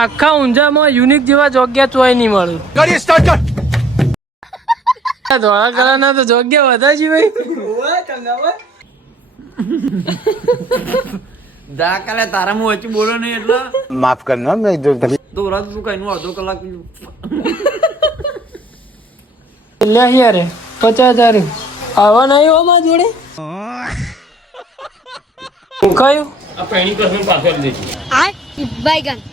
આખા ઊંઝામાં યુનિક જેવા જોગ્યા ચોય નહીં મળે. ધોળા કલરના તો જોગ્યા વધારે છે ભાઈ. દાકાલે તારા મો વચ્ચે બોલો નહીં એટલે માફ કરના મેં જો તો રાત તું કઈ નું અડધો કલાક લે યાર 50,000 આવા નહીં હો માં જોડે કયું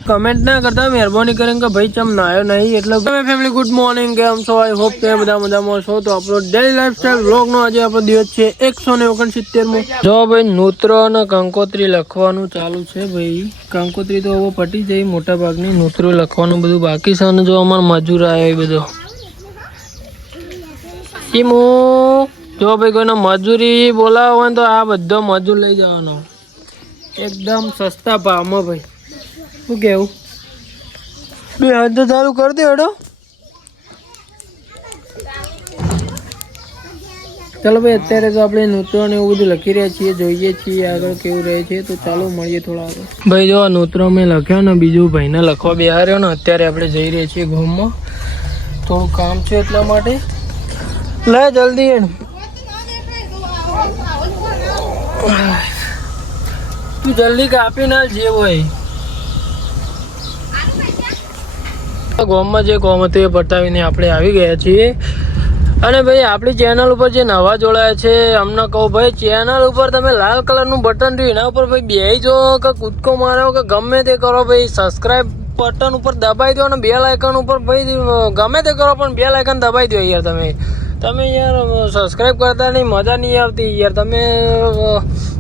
કમેન્ટ ના કરતા મહેરબાની કરીને કે ભાઈ ચમ નાયો નહીં. એટલે ફેમિલી ગુડ મોર્નિંગ, કેમ છો? આઈ હોપ કે બધા મજામાં છો. તો આપણો ડેલી લાઈફસ્ટાઈલ વ્લોગ નો આજે આપણો દિવસ છે 169મો. જો ભાઈ નૂત્ર અને કંકોત્રી લખવાનું ચાલુ છે ભાઈ. કંકોત્રી તો હવે પટી જાય મોટા ભાગની, નૂત્ર લખવાનું બધું બાકી છે. અને જો અમારો મજૂર આવ્યો એ બધો જો ભાઈ કોઈને મજૂરી બોલાવો હોય તો આ બધો મજૂર લઈ જવાનો એકદમ સસ્તા ભાવમાં ભાઈ. શું કેવું? 2 ચાલુ કરી દે હેડો. ચાલો ભાઈ અત્યારે તો આપણે નૂત્રો ને એવું બધું લખી રહ્યા છીએ, જોઈએ છીએ આગળ કેવું રહે છે. તો ચાલો મળીએ થોડા આગળ. ભાઈ જો આ નૂત્રો મેં લખ્યો ને બીજું ભાઈને લખવા બેહાર્યો ને અત્યારે આપણે જઈ રહ્યા છીએ ગામમાં. થોડું કામ છે એટલા માટે લે જલ્દી એમ. તું જલ્દી કાપી ના જે હોય. ગામમાં જે ગામ હતું એ પટાવીને આપણે આવી ગયા છીએ. અને ભાઈ આપણી ચેનલ ઉપર જે નવા જોડાયા છે અમને કહો ભાઈ, ચેનલ ઉપર તમે લાલ કલરનું બટન રહ્યું એના ઉપર ભાઈ બેહી જો કે કૂદકો મારો કે ગમે તે કરો ભાઈ, સબસ્ક્રાઇબ બટન ઉપર દબાઈ દો અને બેલ આઇકન ઉપર ભાઈ ગમે તે કરો પણ બેલ આઇકન દબાઈ દો યાર. તમે યાર સબસ્ક્રાઇબ કરતા નહીં, મજા નહીં આવતી યાર. તમે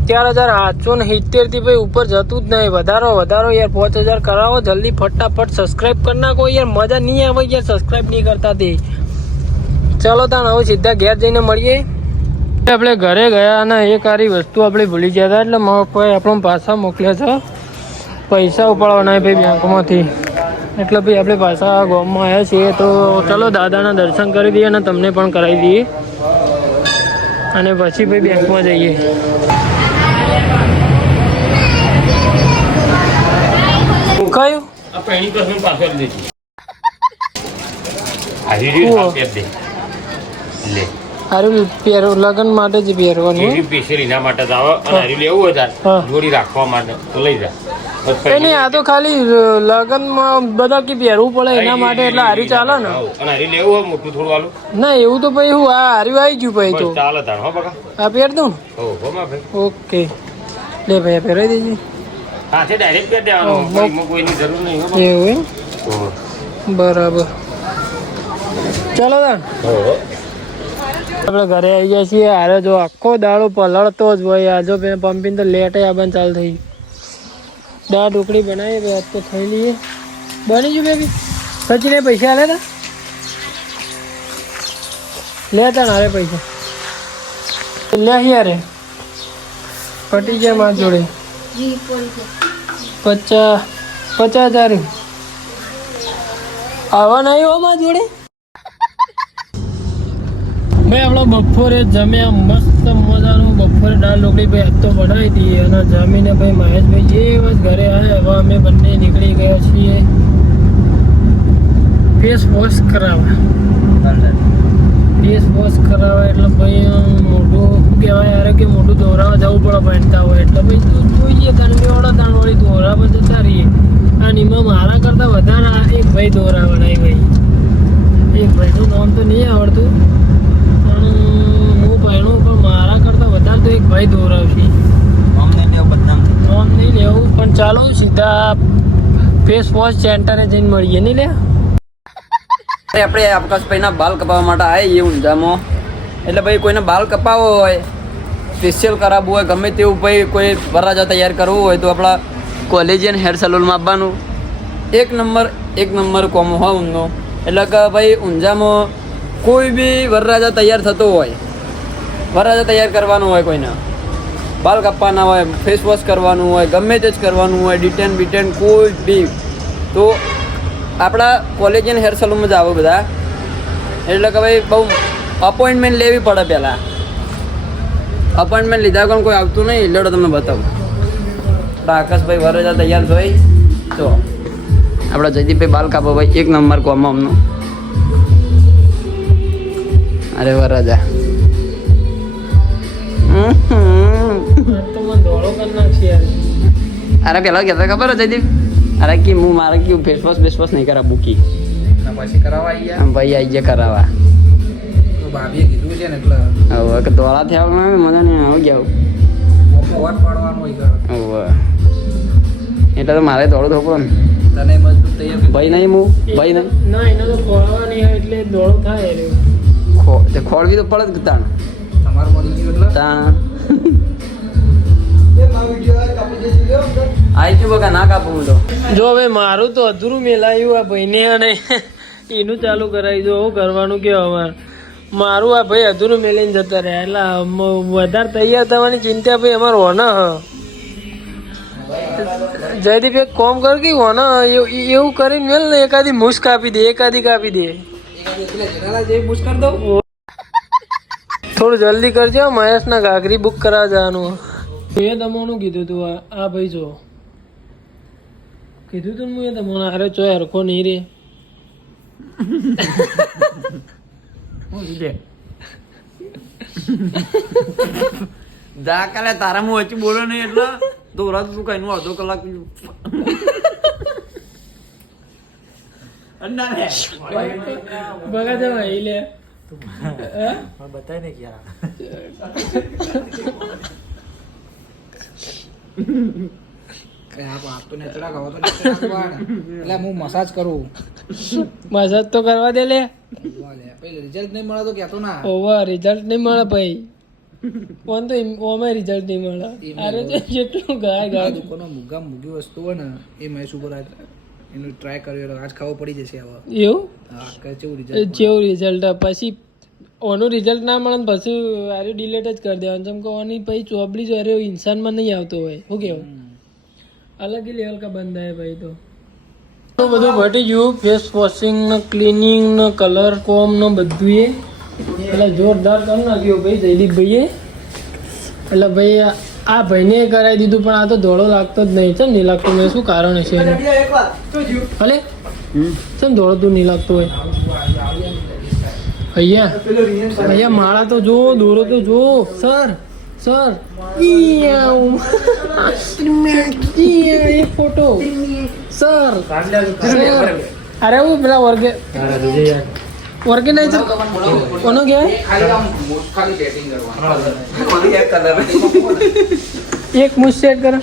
4,870 થી ભાઈ ઉપર જતું જ નહીં. વધારો યાર 5,000 કરાવો જલ્દી ફટાફટ. સબસ્ક્રાઇબ કરી નાખો યાર, મજા નહીં આવે યાર સબસ્ક્રાઇબ નહીં કરતા તે. ચલો તાણ હવે સીધા ઘેર જઈને મળીએ. આપણે ઘરે ગયા અને એક સારી વસ્તુ આપણે ભૂલી ગયા હતા એટલે મારા પપ્પાએ આપણને પાછા મોકલ્યા છે પૈસા ઉપાડવાના ભાઈ બેંકમાંથી. એટલે ભાઈ આપણે પાછા ગામમાં આવ્યા છીએ. તો ચલો દાદાના દર્શન કરી દઈએ અને તમને પણ કરાવી દઈએ અને પછી ભાઈ બેંકમાં જઈએ. કયું હારું પહેરો લગ્ન માટે જ પહેરવાનું એના માટે જ આવે અને હારી લેવું હોય જોડી રાખવા માટે તો લઈ જા. નહીં આ તો ખાલી લગ્નમાં બધા કે પહેરવું પડે એના માટે એટલે હારી ચાલે ને. અને હારી લેવું હોય મોટું થોડું આલું ના એવું તો ભાઈ હું આ હારી આવી ગયું ભાઈ તો ચાલે તાણ હો બકા. આ પહેર દઉં ને. ઓકે લે ભાઈ પહેરાવી દેજે. હા છે ડાયરેક્ટ કરી દેવાનું, કોઈની જરૂર નહીં. એવું બરાબર. ચાલો તાણ આપણે ઘરે આવી ગયા છીએ. હારે જો આખો દાડો પલળતો જ હોય. આજો પંપીને તો લેટે આવવાનું ચાલુ થઈ ગયું. દાળ ઢોકળી બનાવી ભાઈ આજ તો ખાઈ લઈએ. બની ગયું બેબી? સચિને પૈસા આલે તા લેતા ને હારે પૈસા લે યારે પટી ગયા મારા જોડે 50,000 આવા નહીં હો મારા જોડે. ભાઈ આપણો બપોરે જમ્યા મસ્ત મજાનું. બપોરે દાળ ઢોકળી ભાઈ આજ તો બનાવી હતી અને જમીને ભાઈ મહેશભાઈ જે બસ ઘરે આવ્યા. હવે અમે બંને નીકળી ગયા છીએ ફેસ વોશ કરાવવા. એટલે ભાઈ મોઢું કહેવાય યાર કે મોઢું દોરાવા જવું પડે પહેરતા હોય એટલે ભાઈ જોઈએ દાણવાળી દોરાવા જતા રહીએ. અને એમાં મારા કરતાં વધારે એક ભાઈ દોરાવાના ભાઈ. એક ભાઈનું નામ તો નહીં આવડતું પણ હું પહેણું પણ મારા કરતાં વધારે તો એક ભાઈ દોરાવશે. નામ નહીં લેવું પણ ચાલો સીધા ફેસ વોશ સેન્ટરે જઈને મળીએ. નહીં લે આપણે આકાશભાઈના બાલ કપાવવા માટે આવીએ ઊંઝામાં. એટલે ભાઈ કોઈને બાલ કપાવવો હોય, ફેશિયલ કરાવવું હોય, ગમે તેવું ભાઈ કોઈ વરરાજા તૈયાર કરવું હોય તો આપણા કોલેજિયન હેર સલૂનમાં આવવાનું. એક નંબર કોમ હોય ઊંઝો. એટલે કે ભાઈ ઊંઝામાં કોઈ બી વરરાજા તૈયાર થતો હોય, વરરાજા તૈયાર કરવાનું હોય, કોઈને બાલ કાપવાના હોય, ફેસ વોશ કરવાનું હોય, ગમે તે જ કરવાનું હોય, ડિટેન કોઈ બી તો આપણા કોલેજિયન હેર સલૂનમાં જ આવો બધા. એટલે કે ભાઈ બહુ અપોઇન્ટમેન્ટ લેવી પડે. પહેલાં અપોઇન્ટમેન્ટ લીધા પણ કોઈ આવતું નહીં. લેડો તમને બતાવું. આપણા આકાશભાઈ વરરાજા તૈયાર થઈ તો આપણા જયદીપભાઈ બાલ કાપો ભાઈ એક નંબર કોમમાં અમનું. અરે વરાજા તો મને ધોળો કરી નાખશે યાર. અરે પેલા કહેતા ખબર હોય જયદીપ, અરે કે હું મારે કે ફેસ વોશ નહીં કરા બુકી પછી કરાવવા આયા ભાઈ આઈ જે કરાવવા. તો ભાભીએ કીધું છે ને એટલે હવે કે ધોળા થયા વગર મજા નહીં આવી ગયા. મોકો વટ પાડવાનો હોય ઘર. હવે એટલે તો મારે ધોળું થવું પડે ને. તને મજબૂત તૈયાર ભાઈ નહીં હું ભાઈ નહીં ના એને તો ખોળવા નહીં હોય એટલે ધોળો થાય રે. તે ખોળવી તો પડે જ તાણ તમારું મળી ગયું એટલે તાણ આઈ ગયું બકા ના કાપું હું તો. જો હવે મારું તો અધૂરું મેલાયું આ ભાઈને અને એનું ચાલુ કરાવી દો. હું કરવાનું કે અમારે મારું આ ભાઈ અધૂરું મેલીને જતા રહ્યા એટલે વધારે તૈયાર થવાની ચિંતા ભાઈ અમારે હોના હ. જયદીપ એક કોમ કર કે હોના એવું કરીને મેલ ને એકાદી મૂછ કાપી દે, એકાદી કાપી દે. થોડું જલ્દી કરજો. મહેશના ઘાઘરી બુક કરાવવા જવાનું. એ તમારું કીધું તું આ ભાઈ જો કીધું તું હું એ તમને હારે ચો હરખો નહીં રે. કાલે તારા હું વચ્ચે બોલો નહીં એટલે દોરા તું કઈ નું અડધો કલાક બગા જવા લે બતાય ને ક્યાં એટલે હું મસાજ કરું. મસાજ તો કરવા દે લે. રિઝલ્ટ નહીં મળે તો કહેતો ના. ઓવા રિઝલ્ટ નહીં મળે ભાઈ. ફોન તો ઓમે રિઝલ્ટ નહીં મળે. અરે જેટલું ગાય ગાય દુકાનો મૂગા મૂગી વસ્તુ હોય ને એ મેં શું કરાય એનું ટ્રાય કર્યો આજ ખાવો પડી જશે હવે. એવું હા કે કેવું રિઝલ્ટ જેવું રિઝલ્ટ પછી ઓનું રિઝલ્ટ ના મળે ને પછી આરે ડિલેટ જ કરી દેવાનું. જેમ કે ઓની પછી ચોબલી જો અરે ઇન્સાનમાં નહીં આવતો હોય. શું કેવું અલગ ही લેવલ કા બંદા હે ભાઈ. તો બધું ઘટી ગયું. ફેસ વોશિંગ ને ક્લિનિંગ ને કલર કોમ ને બધું એ એટલે જોરદાર કરી નાખ્યું ભાઈ જયદીપભાઈએ. એટલે ભાઈ આ ભાઈને કરાવી દીધું પણ આ તો ધોળો લાગતો જ નહીં. ચમ નહીં લાગતો? મેં શું કારણ છે એનું? ભલે ચમ ધોળો તું નહીં લાગતો હોય? અહીંયા માળા તો જો, દોરો તો જો. સર સર એક ફોટો સર. અરે હું પેલા ઓર્ગેનાઇઝર કોનો કહેવાય? એક મુસ સેટ કરો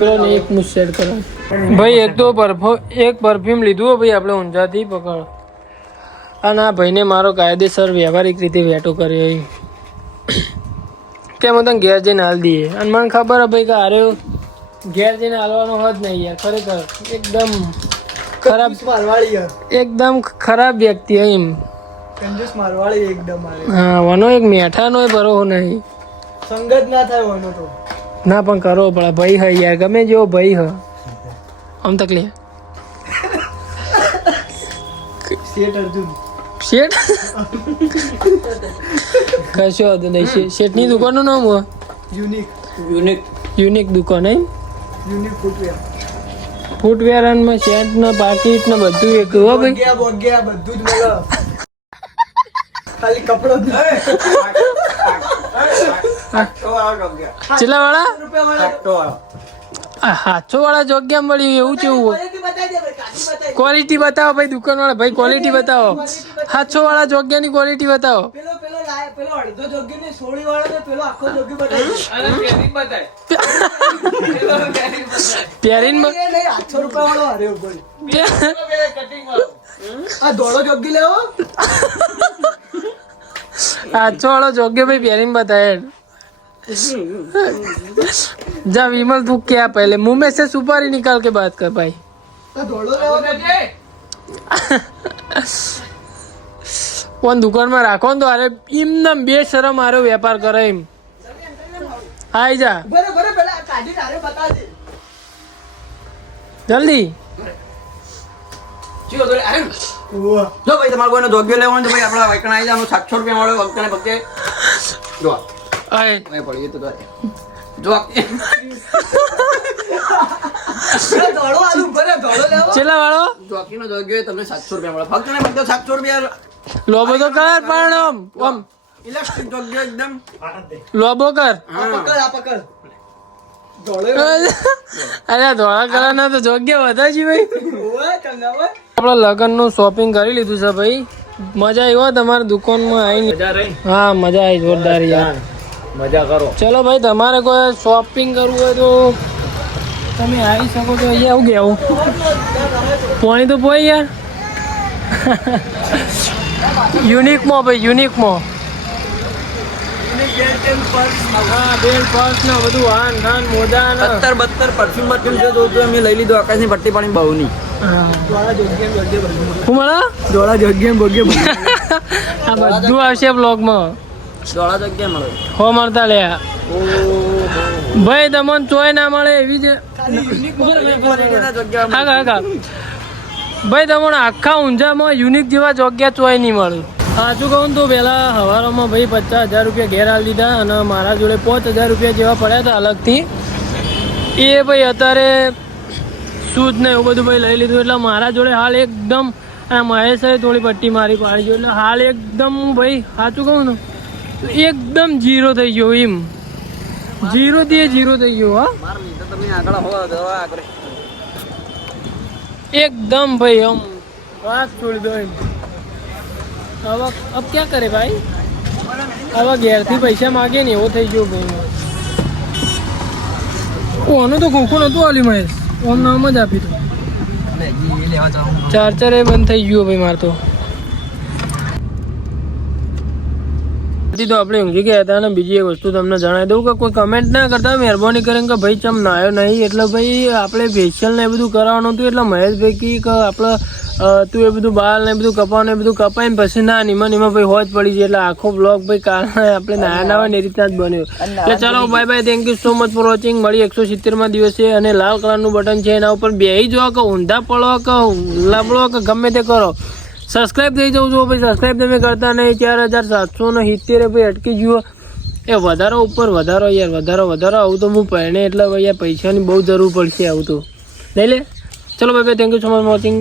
પેલો ને એક મુસ સેટ કરો ભાઈ. એક તો એક પરફ્યુમ લીધું હો ભાઈ આપણે ઊંઝાથી પકડ. અને આ ભાઈને મારો કાયદેસર વ્યવહારિક રીતે વેટો કર્યો કે હું તને ઘેર જઈને હાલ દઈએ. અને મને ખબર હે ભાઈ કે અરે ઘેર જઈને હાલવાનો હોત નહીં યાર. ખરેખર એકદમ ખરાબ એકદમ ખરાબ વ્યક્તિ એમ. હા વનો એક મેઠાનો ભરો નહીં. સંગત ના થાય વનો તો ના પણ કરવો પડે ભાઈ હ યાર. ગમે જેવો ભાઈ હ આમ તકલીફ શેઠ કશો હતો નહીં. શેઠની દુકાનનું નામ હોય યુનિક દુકાન એમ. ફૂટવેર અને શેઠ ને પાકીટ ને બધું એક હો ભાઈ. બધું જ મળે ખાલી કપડો કેટલા વાળા? 700 વાળા જોગ્યા મળી એવું કેવું? ક્વોલિટી બતાવો ભાઈ દુકાન વાળા. ભાઈ ક્વોલિટી બતાવો. 700 વાળા જોગ્યાની ક્વોલિટી બતાવો. પેલો અડધો જોગ્યો ને 16 વાળો ને પેલો આખો જોગ્યો બતાવી. પહેરીને 800 રૂપિયા વાળો હાર્યો બોલ. આ ધોળો જોગ્યો લેવો 800 વાળો જોગ્યો ભાઈ પહેરીને બતાવે. जा विमल तू क्या पहले मुंह में से सुपारी निकाल के बात कर भाई. कौन दुकान में राखो तो अरे इमना बेशरम आरो व्यापार करे एम. आई जा जल्दी. જો ભાઈ તમારે કોઈનો જોગ્યો લેવાનો તો ભાઈ આપણા વાયકણ આવી જવાનું 700 રૂપિયા વાળો વખતે વખતે જો आए પડી તો જો ચેલા વાળો જોકીનો જોગ્યો એ તમને 700 રૂપિયા મળે ફક્ત ને ફક્ત 700 રૂપિયા લોબો તો કર પણ આમ ઇલેક્ટ્રિક જોગ્યો એકદમ લોબો કર અરે ધોળા કલર ના તો જોગ્ય વધારે છે ભાઈ આપડે લગ્ન નું શોપિંગ કરી લીધું છે ભાઈ મજા આવ્યો તમારી દુકાનમાં આવીને હા મજા આવી જોરદાર યાર મજા કરો. ચલો ભાઈ તમારે કોઈ શોપિંગ કરવું હોય તો તમે આવી શકો છો અહીંયા આવું ગયા પાણી તો પોઈ યાર યુનિકમાં ભાઈ યુનિકમાં હા બેલ પર્સ ને બધું હાન હાન મોજા ને 72 પરફ્યુમ છે તો અમે લઈ લીધું આકાશની પટ્ટી પાણી બહુની હું મળે ધોળા જગ્યા બગ્ય આ બધું આવશે બ્લોગમાં દોડા જગ્યા મળે હો મળતા લે ભાઈ તમને ચોય ના મળે એવી જ હા હા ભાઈ તમને આખા ઊંઝામાં યુનિક જેવા જગ્યા ચોય નહીં મળે સાચું કહું તો પહેલાં હવારોમાં ભાઈ 50,000 રૂપિયા ઘેર આલી દીધા અને મારા જોડે 5,000 રૂપિયા જેવા પડ્યા હતા અલગથી એ ભાઈ અત્યારે શૂઝ ને એવું બધું ભાઈ લઈ લીધું એટલે મારા જોડે હાલ એકદમ અને મહેશે થોડી પટ્ટી મારી પાડી ગયો એટલે હાલ એકદમ ભાઈ સાચું કહું ને એકદમ જીરો થઈ ગયો એમ જીરો થી જીરો થઈ ગયો હા તમે આગળ હો આગળ एकदम भाई हम बात छोड़ दो अब क्या करे भाई अब घेर थी पैसा मांगे नहीं वो થઈ ગયો ભાઈ ઓનો તો કોકો નતો આલી મહેશ ઓમ નામ જ આપી તો ચાર્જર એ બંધ થઈ ગયો ભાઈ માર તો તો આપણે ઊંઘી ગયા હતા અને બીજી એક વસ્તુ તમને જણાવી દઉં કે કોઈ કમેન્ટ ના કરતા મહેરબાની કરીને કે ભાઈ ચમ નાયો નહીં એટલે ભાઈ આપણે ફેશિયલ ને એ બધું કરાવવાનું હતું એટલે મહેશભાઈ કી કે આપણે તું એ બધું બાલ ને બધું કપાવવાનું એ બધું કપાઈને પછી ના નીમાં ભાઈ હોજ પડી જાય એટલે આખો બ્લોગ ભાઈ કારણે આપણે નાયા ના હોય ને એ રીતના જ બન્યો એટલે ચાલો bye bye thank you so much for watching મળી 170માં દિવસે અને લાલ કલરનું બટન છે એના ઉપર બેહી જાઓ કે ઊંધા પડો કે લબડો કે ગમે તે કરો સબસ્ક્રાઈબ થઈ જવું છો ભાઈ સબસ્ક્રાઈબ તમે કરતા નહીં 4770 ભાઈ અટકી જુઓ એ વધારો ઉપર વધારો યાર વધારો આવું તો હું પહેણે એટલે ભાઈ યાર પૈસાની બહુ જરૂર પડશે આવું તો નહીં લે ચલો ભાઈ thank you so much watching